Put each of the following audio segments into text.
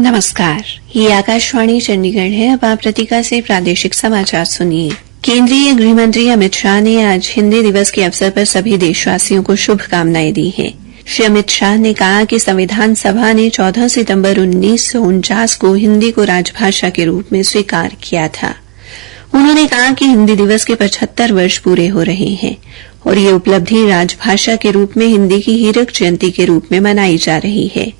नमस्कार, ये आकाशवाणी चंडीगढ़ है। अब आप प्रतीका से प्रादेशिक समाचार सुनिए। केंद्रीय गृह मंत्री अमित शाह ने आज हिंदी दिवस के अवसर पर सभी देशवासियों को शुभकामनाएं दी हैं। श्री अमित शाह ने कहा कि संविधान सभा ने 14 सितंबर 1949 को हिंदी को राजभाषा के रूप में स्वीकार किया था। उन्होंने कहा कि हिंदी दिवस के 75 वर्ष पूरे हो रहे हैं और ये उपलब्धि राजभाषा के रूप में हिंदी की हीरक जयंती के रूप में मनाई जा रही है।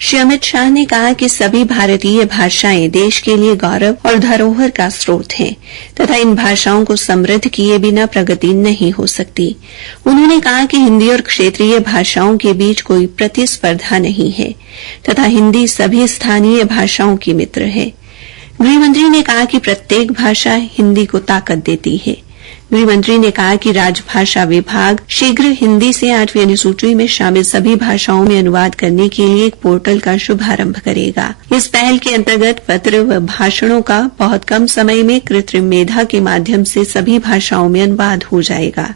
श्री अमित शाह ने कहा कि सभी भारतीय भाषाएं देश के लिए गौरव और धरोहर का स्रोत हैं तथा इन भाषाओं को समृद्ध किए बिना प्रगति नहीं हो सकती। उन्होंने कहा कि हिंदी और क्षेत्रीय भाषाओं के बीच कोई प्रतिस्पर्धा नहीं है तथा हिंदी सभी स्थानीय भाषाओं की मित्र है। गृहमंत्री ने कहा कि प्रत्येक भाषा हिंदी को ताकत देती है। गृहमंत्री ने कहा कि राजभाषा विभाग शीघ्र हिंदी से 8वीं अनुसूची में शामिल सभी भाषाओं में अनुवाद करने के लिए एक पोर्टल का शुभारंभ करेगा। इस पहल के अंतर्गत पत्र व भाषणों का बहुत कम समय में कृत्रिम मेधा के माध्यम से सभी भाषाओं में अनुवाद हो जाएगा।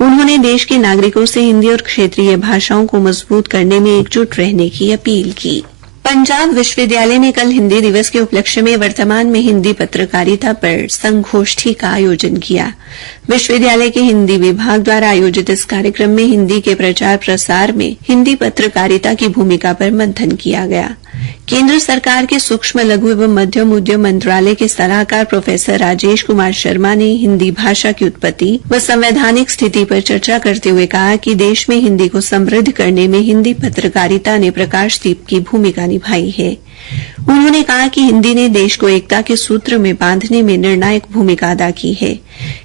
उन्होंने देश के नागरिकों से हिंदी और क्षेत्रीय भाषाओं को मजबूत करने में एकजुट रहने की अपील की। पंजाब विश्वविद्यालय ने कल हिंदी दिवस के उपलक्ष्य में वर्तमान में हिंदी पत्रकारिता पर संगोष्ठी का आयोजन किया। विश्वविद्यालय के हिंदी विभाग द्वारा आयोजित इस कार्यक्रम में हिंदी के प्रचार प्रसार में हिंदी पत्रकारिता की भूमिका पर मंथन किया गया। केंद्र सरकार के सूक्ष्म लघु एवं मध्यम उद्यम मंत्रालय के सलाहकार प्रोफेसर राजेश कुमार शर्मा ने हिंदी भाषा की उत्पत्ति व संवैधानिक स्थिति पर चर्चा करते हुए कहा कि देश में हिंदी को समृद्ध करने में हिंदी पत्रकारिता ने प्रकाशदीप की भूमिका निभाई है। उन्होंने कहा कि हिंदी ने देश को एकता के सूत्र में बांधने में निर्णायक भूमिका अदा की है।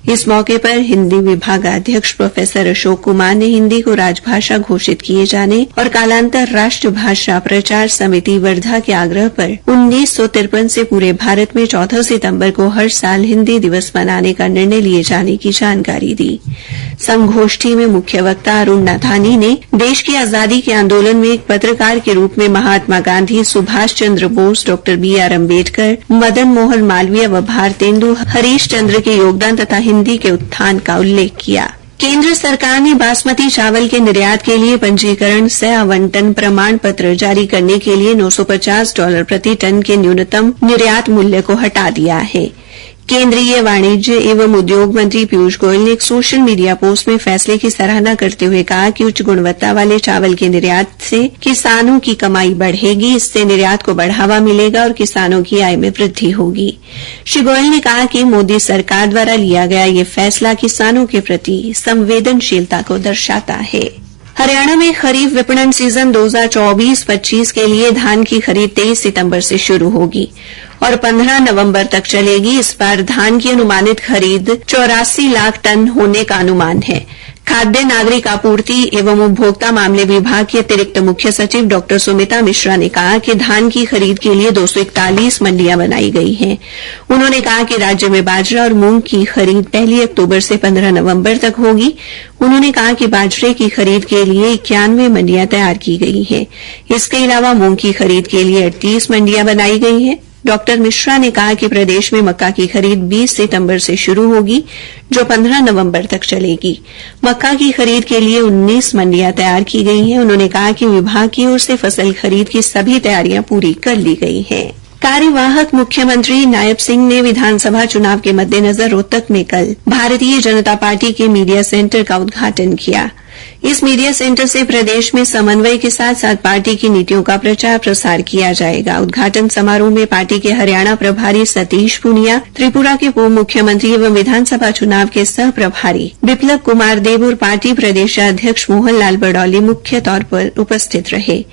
इस मौके पर हिंदी विभागाध्यक्ष प्रोफेसर अशोक कुमार ने हिंदी को राजभाषा घोषित किए जाने और कालांतर राष्ट्रभाषा प्रचार समिति वर्धा के आग्रह पर 1953 से पूरे भारत में 14 सितंबर को हर साल हिंदी दिवस मनाने का निर्णय लिए जाने की जानकारी दी। संगोष्ठी में मुख्य वक्ता अरुण नाथानी ने देश की आजादी के आंदोलन में एक पत्रकार के रूप में महात्मा गांधी, सुभाष चंद्र बोस, डॉक्टर BR अम्बेडकर, मदन मोहन मालवीय व भारतेंदु हरीश चंद्र के योगदान तथा हिंदी के उत्थान का उल्लेख किया। केंद्र सरकार ने बासमती चावल के निर्यात के लिए पंजीकरण सह आवंटन प्रमाण पत्र जारी करने के लिए $950 प्रति टन के न्यूनतम निर्यात मूल्य को हटा दिया है। केंद्रीय वाणिज्य एवं उद्योग मंत्री पीयूष गोयल ने एक सोशल मीडिया पोस्ट में फैसले की सराहना करते हुए कहा कि उच्च गुणवत्ता वाले चावल के निर्यात से किसानों की कमाई बढ़ेगी, इससे निर्यात को बढ़ावा मिलेगा और किसानों की आय में वृद्धि होगी। श्री गोयल ने कहा कि मोदी सरकार द्वारा लिया गया ये फैसला किसानों के प्रति संवेदनशीलता को दर्शाता है। हरियाणा में खरीफ विपणन सीजन 2024-25 के लिए धान की खरीद 23 सितंबर से शुरू होगी और 15 नवंबर तक चलेगी। इस बार धान की अनुमानित खरीद 84 लाख टन होने का अनुमान है। खाद्य नागरिक आपूर्ति एवं उपभोक्ता मामले विभाग की अतिरिक्त मुख्य सचिव डॉ सुमिता मिश्रा ने कहा कि धान की खरीद के लिए 241 मंडियां बनाई गई हैं। उन्होंने कहा कि राज्य में बाजरा और मूंग की खरीद 1 अक्टूबर से 15 नवंबर तक होगी। उन्होंने कहा कि बाजरे की खरीद के लिए 91 मंडियां तैयार की गई हैं। इसके अलावा मूंग की खरीद के लिए 38 मंडियां बनाई गई हैं। डॉक्टर मिश्रा ने कहा कि प्रदेश में मक्का की खरीद 20 सितंबर से शुरू होगी जो 15 नवंबर तक चलेगी। मक्का की खरीद के लिए 19 मंडियां तैयार की गई हैं। उन्होंने कहा कि विभाग की ओर से फसल खरीद की सभी तैयारियां पूरी कर ली गई हैं। कार्यवाहक मुख्यमंत्री नायब सिंह ने विधानसभा चुनाव के मद्देनजर रोहतक में कल भारतीय जनता पार्टी के मीडिया सेंटर का उद्घाटन किया। इस मीडिया सेंटर से प्रदेश में समन्वय के साथ साथ पार्टी की नीतियों का प्रचार प्रसार किया जाएगा। उद्घाटन समारोह में पार्टी के हरियाणा प्रभारी सतीश पूनिया, त्रिपुरा के पूर्व मुख्यमंत्री एवं विधानसभा चुनाव के सह प्रभारी बिप्लब कुमार देव और पार्टी प्रदेशाध्यक्ष मोहन लाल बड़ौली मुख्य तौर पर उपस्थित रहे।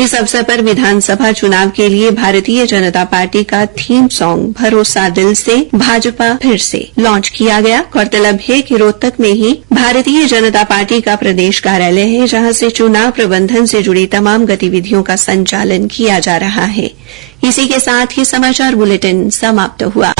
इस अवसर पर विधानसभा चुनाव के लिए भारतीय जनता पार्टी का थीम सॉन्ग भरोसा दिल से भाजपा फिर से लॉन्च किया गया। गौरतलब है कि रोहतक में ही भारतीय जनता पार्टी का प्रदेश कार्यालय है जहां से चुनाव प्रबंधन से जुड़ी तमाम गतिविधियों का संचालन किया जा रहा है। इसी के साथ ही समाचार बुलेटिन समाप्त हुआ।